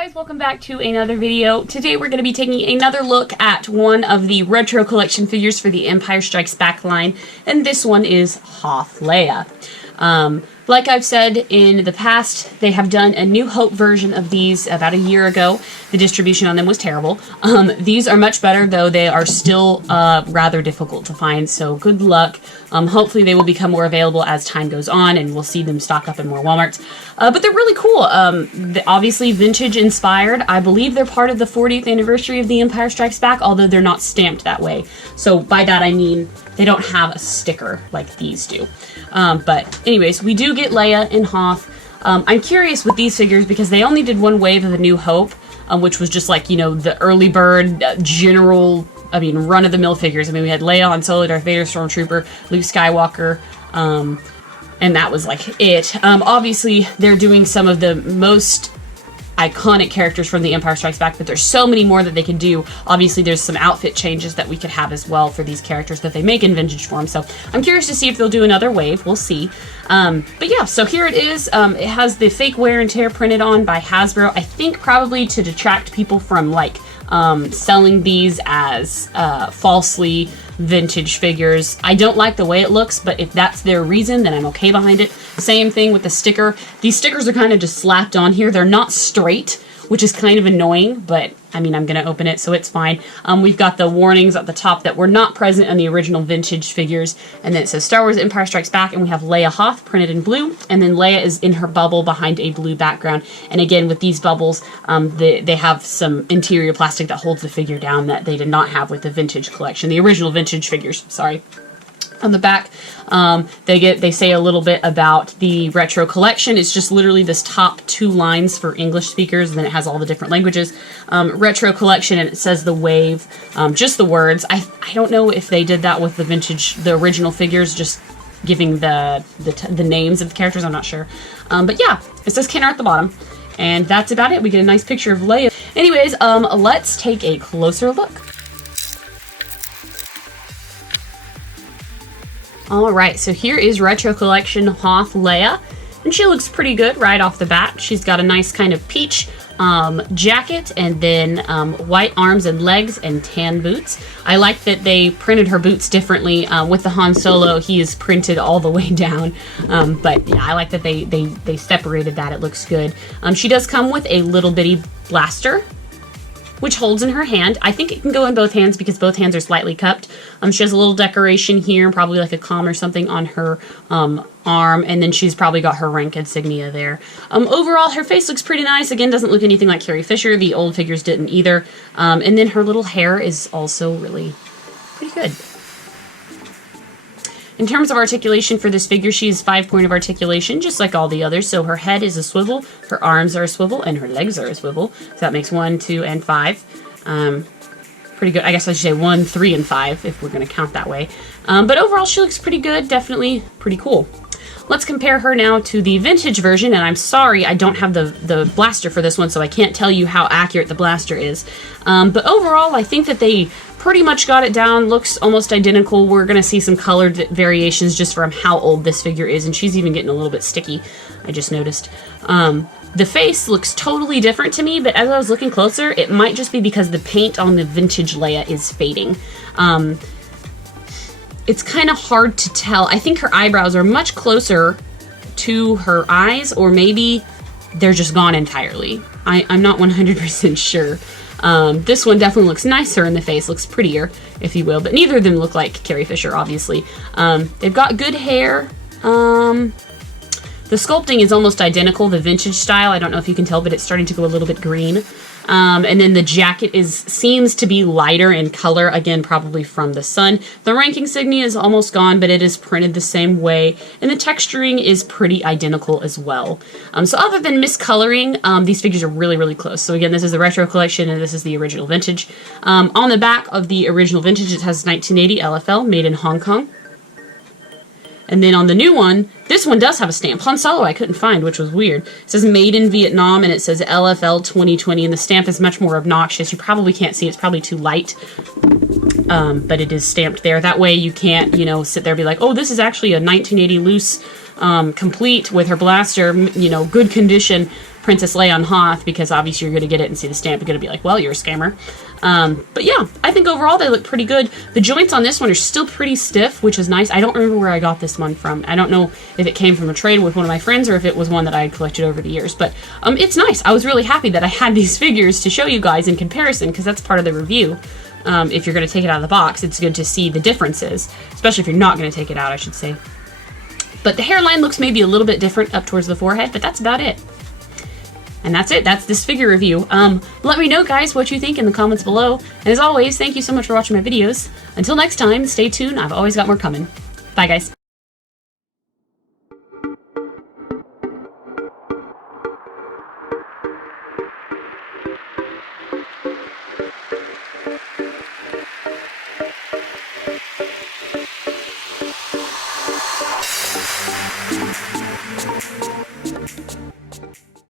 guys, welcome back to another video. Today we're going to be taking another look at one of the retro collection figures for the Empire Strikes Back line, and this one is Hoth Leia. Like I've said in the past, they have done a New Hope version of these about a year ago. The distribution on them was terrible. These are much better, though they are still rather difficult to find, so good luck. Hopefully they will become more available as time goes on, and we'll see them stock up in more Walmarts. But they're really cool. Obviously vintage inspired. I believe they're part of the 40th anniversary of The Empire Strikes Back, although they're not stamped that way. So by that I mean they don't have a sticker like these do. But anyways, we do get Leia and Hoth. I'm curious with these figures because they only did one wave of A New Hope, which was just like, you know, the early bird general, run-of-the-mill figures. I mean, we had Leia, Han Solo, Darth Vader, Stormtrooper, Luke Skywalker, and that was like it. Obviously, they're doing some of the most iconic characters from The Empire Strikes Back, but there's so many more that they can do. Obviously, there's some outfit changes that we could have as well for these characters that they make in vintage form, so I'm curious to see if they'll do another wave. We'll see. But yeah, so here it is. It has the fake wear and tear printed on by Hasbro, I think probably to detract people from, like, selling these as falsely vintage figures. I don't like the way it looks, but if that's their reason, then I'm okay behind it. Same thing with the sticker. These stickers are kind of just slapped on here. They're not straight, which is kind of annoying, but I mean, I'm going to open it, so it's fine. We've got the warnings at the top that were not present in the original vintage figures, and then it says Star Wars Empire Strikes Back, and we have Leia Hoth printed in blue, and then Leia is in her bubble behind a blue background. And again, with these bubbles, they have some interior plastic that holds the figure down that they did not have with the vintage collection, the original vintage figures, sorry. On the back, they say a little bit about the retro collection. It's just literally this top two lines for English speakers, and then it has all the different languages. Retro collection, and it says the wave, just the words. I don't know if they did that with the original figures, just giving the names of the characters. I'm not sure. But yeah, it says Kenner at the bottom, and that's about it. We get a nice picture of Leia. Anyways, let's take a closer look. Alright, so here is Retro Collection Hoth Leia, and she looks pretty good right off the bat. She's got a nice kind of peach jacket, and then white arms and legs and tan boots. I like that they printed her boots differently. With the Han Solo, he is printed all the way down, but yeah, I like that they separated that. It looks good. She does come with a little bitty blaster, which holds in her hand. I think it can go in both hands because both hands are slightly cupped. She has a little decoration here, probably like a comm or something on her arm, and then she's probably got her rank insignia there. Overall, her face looks pretty nice. Again, doesn't look anything like Carrie Fisher. The old figures didn't either. And then her little hair is also really pretty good. In terms of articulation for this figure, she has 5-point of articulation, just like all the others. So her head is a swivel, her arms are a swivel, and her legs are a swivel. So that makes 1, 2, and 5. Pretty good. I guess I should say 1, 3, and 5, if we're going to count that way. But overall, she looks pretty good. Definitely pretty cool. Let's compare her now to the vintage version, and I'm sorry I don't have the blaster for this one, so I can't tell you how accurate the blaster is. But overall, I think that they pretty much got it down. Looks almost identical. We're going to see some colored variations just from how old this figure is, and she's even getting a little bit sticky, I just noticed. The face looks totally different to me, but as I was looking closer, it might just be because the paint on the vintage Leia is fading. It's kind of hard to tell. I think her eyebrows are much closer to her eyes, or maybe they're just gone entirely. I'm not 100% sure. This one definitely looks nicer in the face, looks prettier, if you will, but neither of them look like Carrie Fisher, obviously. They've got good hair. The sculpting is almost identical, the vintage style. I don't know if you can tell, but it's starting to go a little bit green. And then the jacket seems to be lighter in color, again, probably from the sun. The rank insignia is almost gone, but it is printed the same way, and the texturing is pretty identical as well. So other than miscoloring, these figures are really, really close. So again, this is the retro collection, and this is the original vintage. On the back of the original vintage, it has 1980 LFL, made in Hong Kong. And then on the new one, this one does have a stamp. Han Solo I couldn't find, which was weird. It says made in Vietnam, and it says LFL 2020, and the stamp is much more obnoxious. You probably can't see, it's probably too light. But it is stamped there. That way you can't, you know, sit there and be like, oh, this is actually a 1980 loose complete with her blaster, you know, good condition. Princess Leia on Hoth, because obviously you're going to get it and see the stamp. You're going to be like, well, you're a scammer. But yeah, I think overall they look pretty good. The joints on this one are still pretty stiff, which is nice. I don't remember where I got this one from. I don't know if it came from a trade with one of my friends or if it was one that I had collected over the years. But it's nice. I was really happy that I had these figures to show you guys in comparison, because that's part of the review. If you're going to take it out of the box, it's good to see the differences, especially if you're not going to take it out, I should say. But the hairline looks maybe a little bit different up towards the forehead, but that's about it. And that's it. That's this figure review. Let me know, guys, what you think in the comments below. And as always, thank you so much for watching my videos. Until next time, stay tuned. I've always got more coming. Bye, guys.